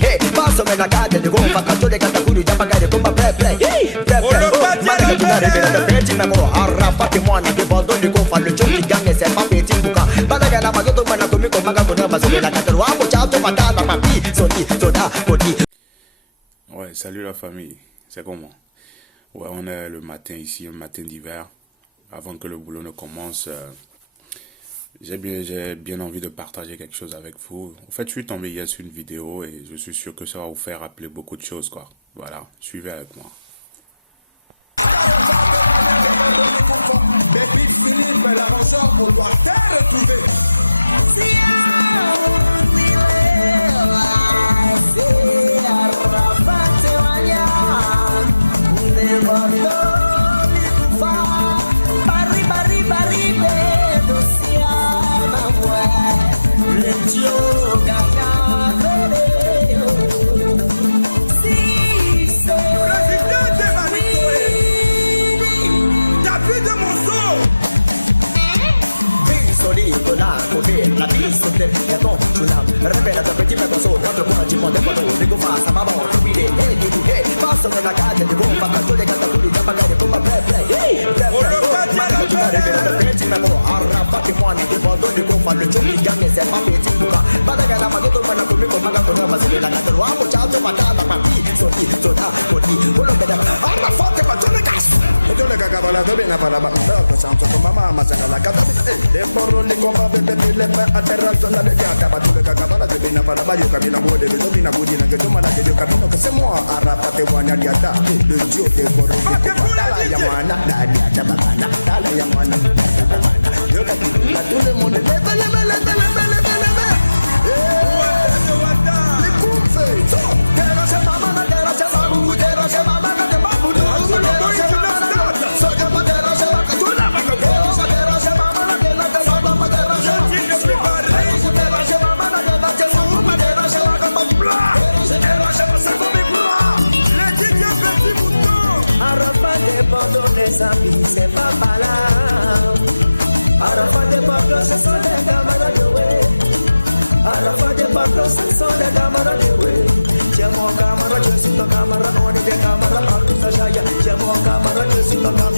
hey, passo me la cade di gonfa, canzone canta curi, già pagare come play, play, ma che tu n'arrivi da pezzi, ma mo, arrafati muona, che vado di gonfa, le giochi gange, se fa pezzi in buca, ma da gana, ma che tu manna come con maga, con la basura, la canta, uomo, ciao, tu patata, ma pi, soti, soda, poti. Ouais, salut la famille, c'est comment? Ouais, on est le matin ici, un matin d'hiver, avant que le boulot ne commence. J'ai bien envie de partager quelque chose avec vous. En fait, je suis tombé hier sur une vidéo et je suis sûr que ça va vous faire rappeler beaucoup de choses, quoi. Voilà, suivez avec moi. Baby Philippe, l'arrangeur pour doit te retrouver. La pista del ton tsunam revela da petit mais so quattro quanti monde quando dico fa sa mamma tu vide e dico che passo nella casa di gonfa canto le canta curi da pagare come play play ma che tu revela da petit mais mo arrafati muoni che quando dico fa le giochi gange se fa pezzi buca ma da gana ma che tu manna come con maga con la basura la canta uomo ciao tu patata ma pi soti soda poti quello che da arma forte ma tu le gas e tu le cagava che viene para ba santo con mamma ma se la canta e porro le comba bebe le a terra zona de diata ba tu le cagava che viene para ba io cammino gode vedo vina godina che tu mala che io cammino che se mo arrapate buona diata le gio de porro la yamana la diata bacana la yamana yo que la tu le monde le les amis, c'est pas malin. À la fin des pablos, ce sont des camarades de way. À la fin des pablos, ce sont des camarades de way. J'ai mon camarade, je suis ton camarade, on est des camarades, on nous a jailli. J'ai mon camarade, je suis ton camarade.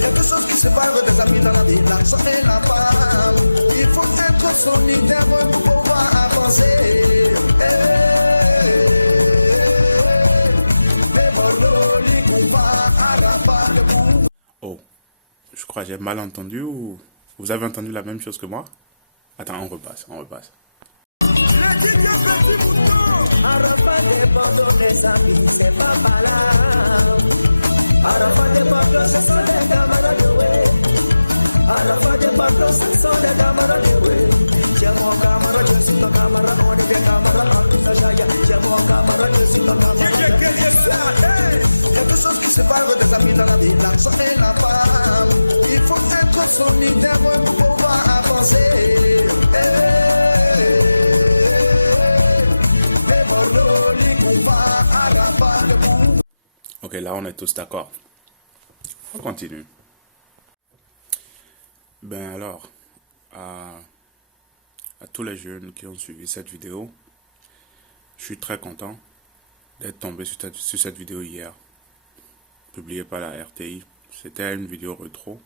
Quelque chose qui sépare des amis dans la vie, l'argent et la femme. Il faut être solidaire pour pouvoir avancer. Oh, je crois que j'ai mal entendu ou vous avez entendu la même chose que moi? Attends, on repasse. Arrafat des bandeaux, les amis, c'est pas malin. Arrafat des bandeaux, ce sont des camarades de way. Arrafat des bandeaux, ce sont des camarades de way. J'ai mon camarade, je suis ton camarade, on est des camarades, on nous a jailli. J'ai mon camarade, je suis ton camarade. Quelque chose qui sépare des amis dans la vie, l'argent et la femme. Il faut être solidaire pour pouvoir avancer. Ok, là on est tous d'accord. On continue. Ben alors, à tous les jeunes qui ont suivi cette vidéo, je suis très content d'être tombé sur cette vidéo hier, publiée par la RTI. C'était une vidéo rétro.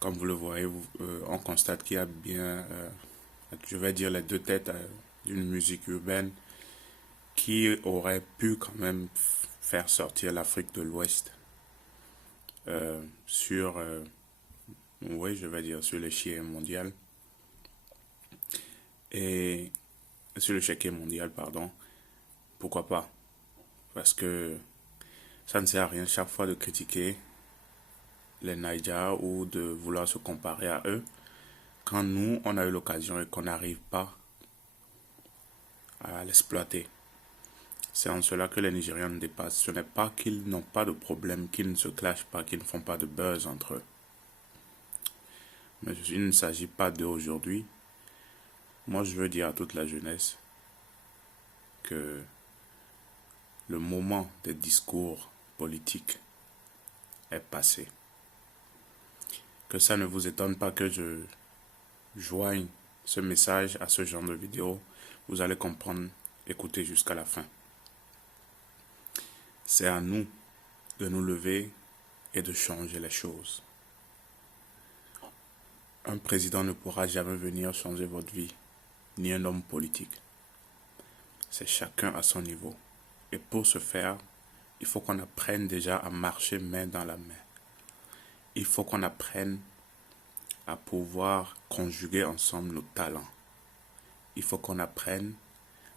Comme vous le voyez, on constate qu'il y a bien, je vais dire, les deux têtes d'une musique urbaine qui aurait pu quand même faire sortir l'Afrique de l'Ouest sur, oui, je vais dire, sur l'échiquier mondial. Et sur l'échiquier mondial, pardon. Pourquoi pas? Parce que ça ne sert à rien chaque fois de critiquer les Naija ou de vouloir se comparer à eux quand nous, on a eu l'occasion et qu'on n'arrive pas à l'exploiter. C'est en cela que les Nigériens nous dépassent. Ce n'est pas qu'ils n'ont pas de problème, qu'ils ne se clashent pas, qu'ils ne font pas de buzz entre eux. Mais il ne s'agit pas d'eux aujourd'hui. Moi, je veux dire à toute la jeunesse que le moment des discours politiques est passé. Que ça ne vous étonne pas que je joigne ce message à ce genre de vidéo, Vous allez comprendre, écoutez jusqu'à la fin. C'est à nous de nous lever et de changer les choses. Un président ne pourra jamais venir changer votre vie, ni un homme politique. C'est chacun à son niveau. Et pour ce faire, il faut qu'on apprenne déjà à marcher main dans la main. Il faut qu'on apprenne à pouvoir conjuguer ensemble nos talents. Il faut qu'on apprenne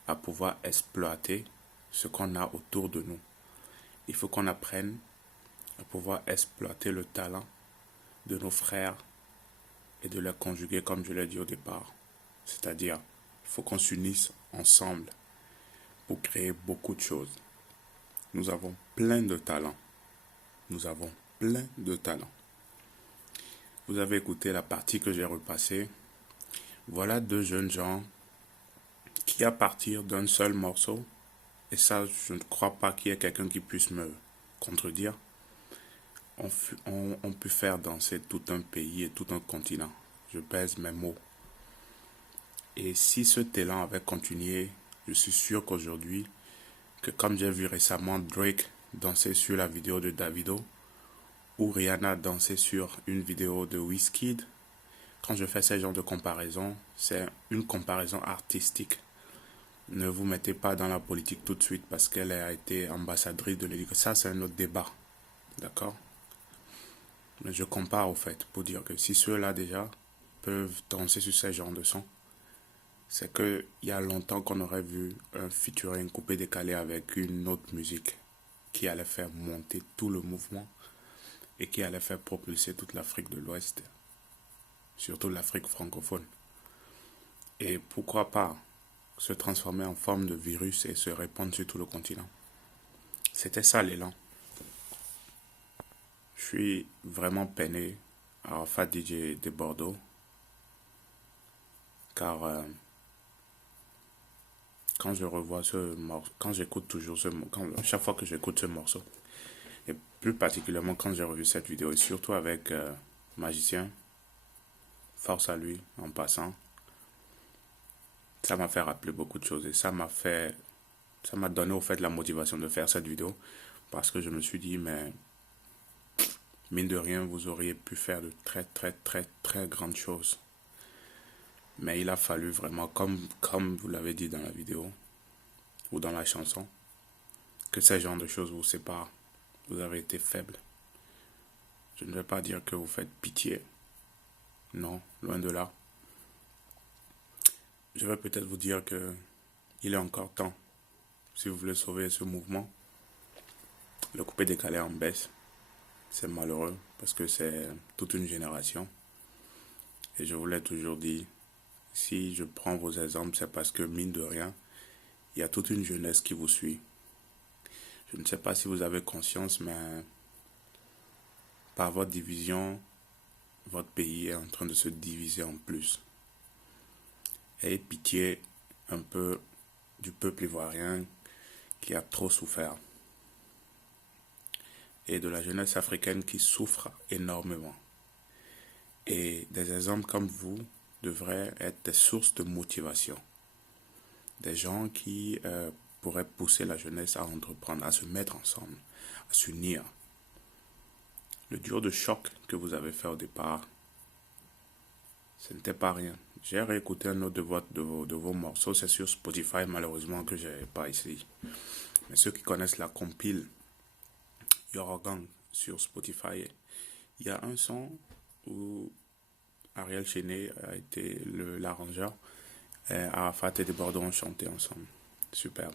à pouvoir exploiter ce qu'on a autour de nous. Il faut qu'on apprenne à pouvoir exploiter le talent de nos frères et de les conjuguer comme je l'ai dit au départ. C'est-à-dire, il faut qu'on s'unisse ensemble pour créer beaucoup de choses. Nous avons plein de talents. Nous avons plein de talents. Vous avez écouté la partie que j'ai repassée. Voilà deux jeunes gens qui, à partir d'un seul morceau, et ça, je ne crois pas qu'il y ait quelqu'un qui puisse me contredire, on peut faire danser tout un pays et tout un continent. Je pèse mes mots. Et si ce talent avait continué, je suis sûr qu'aujourd'hui, que comme j'ai vu récemment Drake danser sur la vidéo de Davido, ou Rihanna danser sur une vidéo de Wizkid, quand je fais ce genre de comparaison, c'est une comparaison artistique. Ne vous mettez pas dans la politique tout de suite parce qu'elle a été ambassadrice de l'Église. Ça, c'est un autre débat. D'accord? Mais je compare au fait pour dire que si ceux-là déjà peuvent danser sur ce genre de son, c'est qu'il y a longtemps qu'on aurait vu un featuring coupé décalé avec une autre musique qui allait faire monter tout le mouvement et qui allait faire propulser toute l'Afrique de l'Ouest, surtout l'Afrique francophone. Et pourquoi pas se transformer en forme de virus et se répandre sur tout le continent. C'était ça l'élan. Je suis vraiment peiné à Arafat DJ de Bordeaux, car quand je revois ce morceau, quand j'écoute toujours chaque fois que j'écoute ce morceau, et plus particulièrement quand j'ai revu cette vidéo, et surtout avec Magicien, force à lui en passant, ça m'a fait rappeler beaucoup de choses et ça m'a donné au fait la motivation de faire cette vidéo parce que je me suis dit, mais mine de rien, vous auriez pu faire de très très très très grandes choses. Mais il a fallu vraiment, comme vous l'avez dit dans la vidéo ou dans la chanson, que ce genre de choses vous séparent. Vous avez été faible. Je ne vais pas dire que vous faites pitié. Non, loin de là. Je vais peut-être vous dire que il est encore temps, si vous voulez sauver ce mouvement. Le coupé décalé en baisse, c'est malheureux parce que c'est toute une génération. Et je vous l'ai toujours dit, si je prends vos exemples, c'est parce que mine de rien, il y a toute une jeunesse qui vous suit. Je ne sais pas si vous avez conscience, mais par votre division, votre pays est en train de se diviser en plus. Ayez pitié un peu du peuple ivoirien qui a trop souffert et de la jeunesse africaine qui souffre énormément. Et des exemples comme vous devraient être des sources de motivation. Des gens qui pourraient pousser la jeunesse à entreprendre, à se mettre ensemble, à s'unir. Le duo de choc que vous avez fait au départ, ce n'était pas rien. J'ai réécouté un autre de vos morceaux, c'est sur Spotify malheureusement que je n'ai pas essayé. Mais ceux qui connaissent la compile Yorogang sur Spotify, il y a un son où Ariel Chéné a été l'arrangeur et Arafat et de Bordeaux ont chanté ensemble. Super.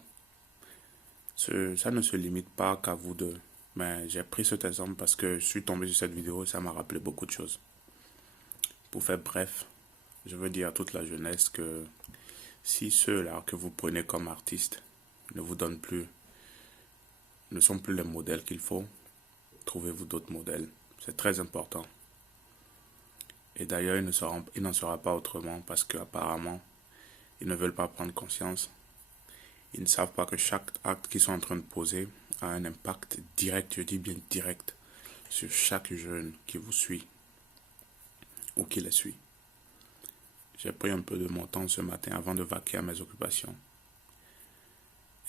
Ça ne se limite pas qu'à vous deux, mais j'ai pris cet exemple parce que je suis tombé sur cette vidéo et ça m'a rappelé beaucoup de choses. Pour faire bref, je veux dire à toute la jeunesse que si ceux-là que vous prenez comme artistes ne vous donnent plus, ne sont plus les modèles qu'il faut, trouvez-vous d'autres modèles. C'est très important. Et d'ailleurs, il n'en sera pas autrement parce qu'apparemment, ils ne veulent pas prendre conscience. Ils ne savent pas que chaque acte qu'ils sont en train de poser a un impact direct, je dis bien direct, sur chaque jeune qui vous suit ou qui les suit. j'ai pris un peu de mon temps ce matin avant de vaquer à mes occupations.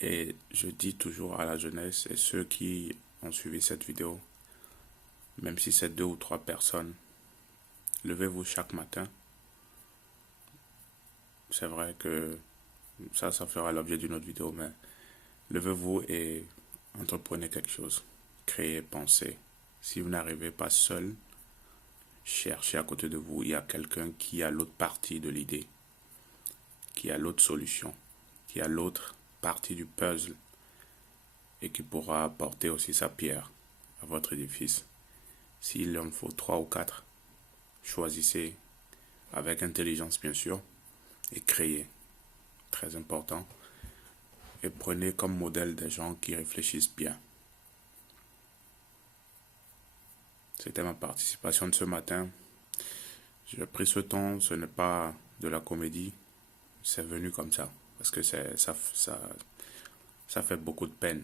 Et je dis toujours à la jeunesse et ceux qui ont suivi cette vidéo, même si c'est 2 ou 3 personnes, levez-vous chaque matin. C'est vrai que ça fera l'objet d'une autre vidéo, mais levez-vous et entreprenez quelque chose. Créez, pensez. Si vous n'arrivez pas seul, cherchez à côté de vous. Il y a quelqu'un qui a l'autre partie de l'idée, qui a l'autre solution, qui a l'autre partie du puzzle et qui pourra apporter aussi sa pierre à votre édifice. S'il en faut 3 ou 4, choisissez avec intelligence bien sûr et créez. Très important. Et prenez comme modèle des gens qui réfléchissent bien. C'était ma participation de ce matin. J'ai pris ce temps, ce n'est pas de la comédie, c'est venu comme ça. Parce que ça fait beaucoup de peine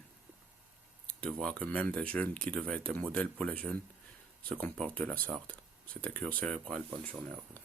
de voir que même des jeunes qui devaient être des modèles pour les jeunes se comportent de la sorte. C'était Cure Cérébrale, bonne journée à vous.